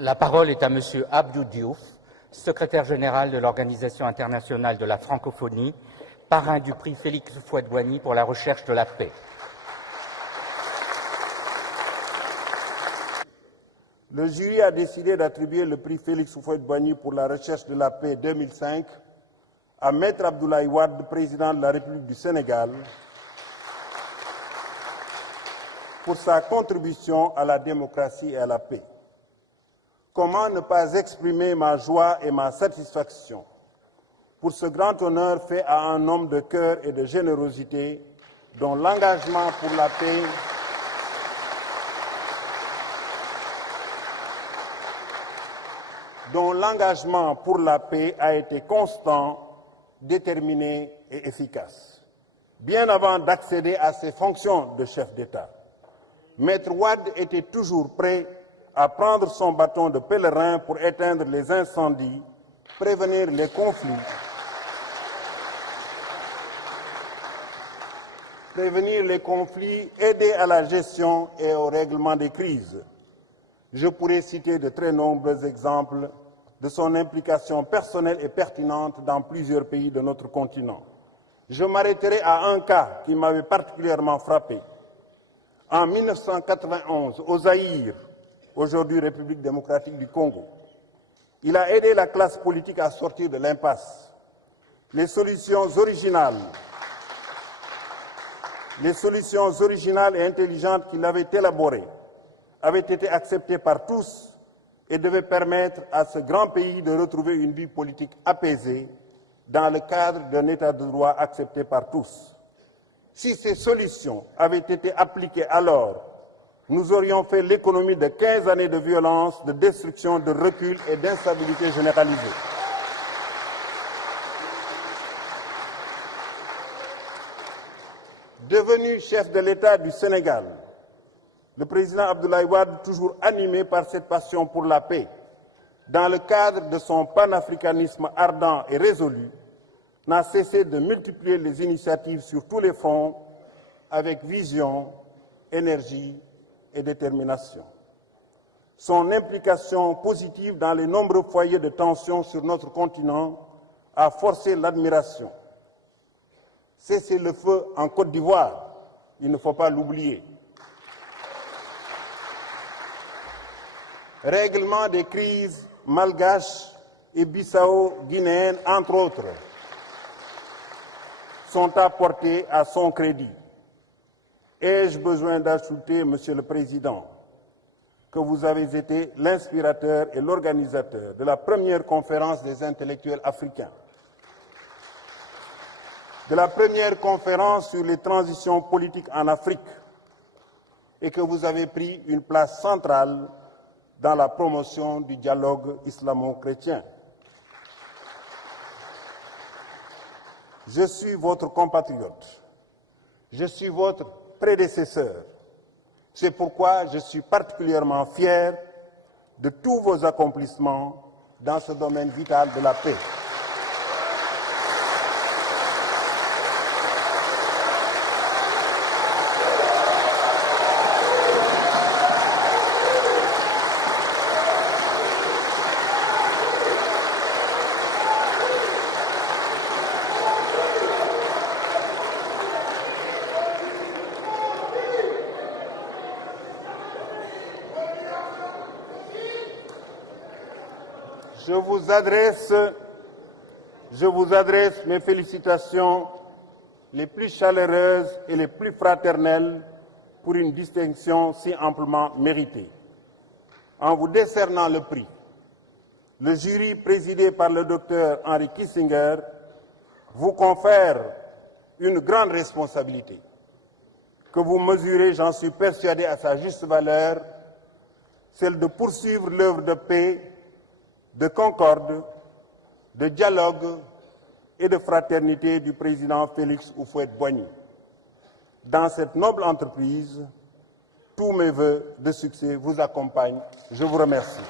La parole est à Monsieur Abdou Diouf, secrétaire général de l'Organisation internationale de la francophonie, parrain du prix Félix Houphouët-Boigny pour la recherche de la paix. Le jury a décidé d'attribuer le prix Félix Houphouët-Boigny pour la recherche de la paix 2005 à Maître Abdoulaye Wade, président de la République du Sénégal, pour sa contribution à la démocratie et à la paix. Comment ne pas exprimer ma joie et ma satisfaction pour ce grand honneur fait à un homme de cœur et de générosité dont l'engagement pour la paix a été constant, déterminé et efficace. Bien avant d'accéder à ses fonctions de chef d'État, Maître Wade était toujours prêt à prendre son bâton de pèlerin pour éteindre les incendies, prévenir les conflits, aider à la gestion et au règlement des crises. Je pourrais citer de très nombreux exemples de son implication personnelle et pertinente dans plusieurs pays de notre continent. Je m'arrêterai à un cas qui m'avait particulièrement frappé. En 1991, au Zaïre, aujourd'hui République démocratique du Congo, il a aidé la classe politique à sortir de l'impasse. Les solutions originales et intelligentes qu'il avait élaborées avaient été acceptées par tous et devaient permettre à ce grand pays de retrouver une vie politique apaisée dans le cadre d'un état de droit accepté par tous. Si ces solutions avaient été appliquées alors, nous aurions fait l'économie de 15 années de violence, de destruction, de recul et d'instabilité généralisée. Devenu chef de l'État du Sénégal, le président Abdoulaye Wade, toujours animé par cette passion pour la paix, dans le cadre de son panafricanisme ardent et résolu, n'a cessé de multiplier les initiatives sur tous les fronts avec vision, énergie et détermination. Son implication positive dans les nombreux foyers de tension sur notre continent a forcé l'admiration. Cessez le feu en Côte d'Ivoire, il ne faut pas l'oublier. Règlement des crises malgaches et bissau-guinéennes, entre autres, sont apportés à son crédit. Ai-je besoin d'ajouter, Monsieur le Président, que vous avez été l'inspirateur et l'organisateur de la première conférence des intellectuels africains, de la première conférence sur les transitions politiques en Afrique, et que vous avez pris une place centrale dans la promotion du dialogue islamo-chrétien. Je suis votre compatriote, je suis votre prédécesseur. C'est pourquoi je suis particulièrement fier de tous vos accomplissements dans ce domaine vital de la paix. Je vous adresse mes félicitations les plus chaleureuses et les plus fraternelles pour une distinction si amplement méritée. En vous décernant le prix, le jury présidé par le docteur Henry Kissinger vous confère une grande responsabilité que vous mesurez, j'en suis persuadé, à sa juste valeur, celle de poursuivre l'œuvre de paix, de concorde, de dialogue et de fraternité du président Félix Houphouët-Boigny. Dans cette noble entreprise, tous mes vœux de succès vous accompagnent. Je vous remercie.